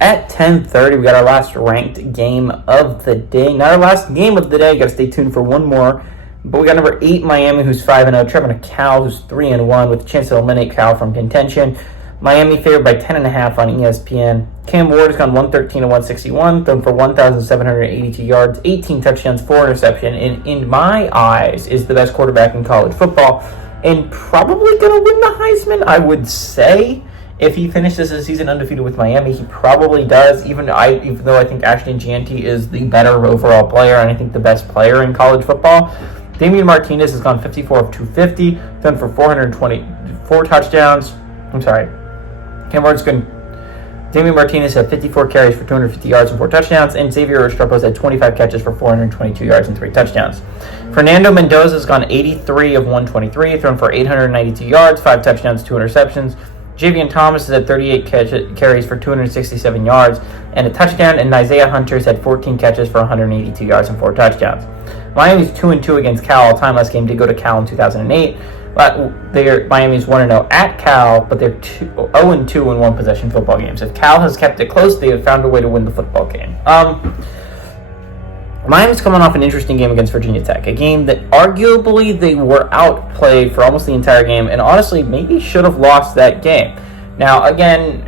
At 10:30, we got our last ranked game of the day. Not our last game of the day. You got to stay tuned for one more. But we got number 8, Miami, who's 5-0. Traveling to Cal, who's 3-1, with a chance to eliminate Cal from contention. Miami favored by 10.5 on ESPN. Cam Ward has gone 113-161, thrown for 1,782 yards, 18 touchdowns, 4 interceptions, and in my eyes is the best quarterback in college football, and probably going to win the Heisman, I would say. If he finishes the season undefeated with Miami, he probably does, even though I think Ashton Jeanty is the better overall player, and I think the best player in college football. Damian Martinez has gone 54 of 250, thrown for 424 touchdowns. I'm sorry. Damian Martinez had 54 carries for 250 yards and 4 touchdowns, and Xavier Restrepo's had 25 catches for 422 yards and 3 touchdowns. Fernando Mendoza has gone 83 of 123, thrown for 892 yards, 5 touchdowns, 2 interceptions. Javian Thomas has had 38 carries for 267 yards and a touchdown, and Isaiah Hunter's had 14 catches for 182 yards and 4 touchdowns. Miami's 2-2 against Cal. Time last game did go to Cal in 2008. Miami's 1-0 at Cal, but they're 0-2 in one-possession football games. If Cal has kept it close, they have found a way to win the football game. Miami's coming off an interesting game against Virginia Tech, a game that arguably they were outplayed for almost the entire game, and honestly maybe should have lost that game. Now, again,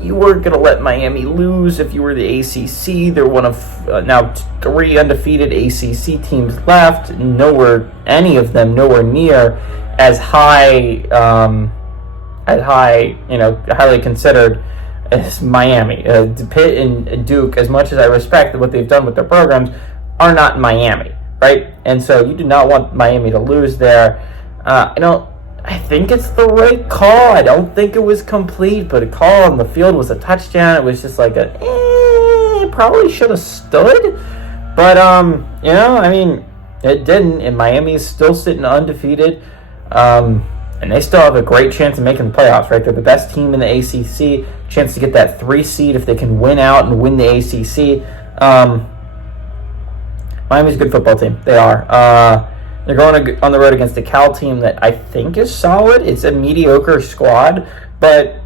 you weren't going to let Miami lose if you were the ACC. They're one of now 3 undefeated ACC teams left. Any of them nowhere near as high, highly considered as Miami. Pitt and Duke, as much as I respect what they've done with their programs, are not Miami, right? And so you do not want Miami to lose there. I think it's the right call. I don't think it was complete, but a call on the field was a touchdown. It was just like probably should have stood. But, it didn't, and Miami's still sitting undefeated. And they still have a great chance of making the playoffs, right? They're the best team in the ACC, chance to get that 3 seed if they can win out and win the ACC. Miami's a good football team. They are. They're going on the road against a Cal team that I think is solid. It's a mediocre squad, but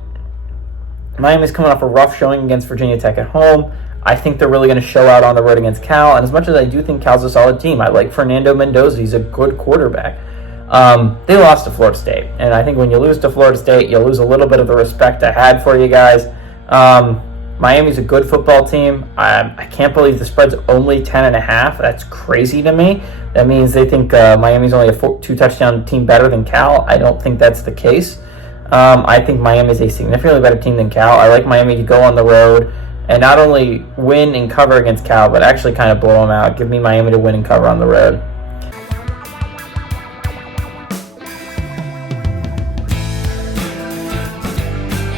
Miami's coming off a rough showing against Virginia Tech at home. I think they're really going to show out on the road against Cal, and as much as I do think Cal's a solid team, I like Fernando Mendoza. He's a good quarterback. They lost to Florida State, and I think when you lose to Florida State, you lose a little bit of the respect I had for you guys. Miami's a good football team. I can't believe the spread's only 10.5. That's crazy to me. That means they think Miami's only a 2-touchdown team better than Cal. I don't think that's the case. I think Miami's a significantly better team than Cal. I like Miami to go on the road and not only win and cover against Cal, but actually kind of blow them out. Give me Miami to win and cover on the road.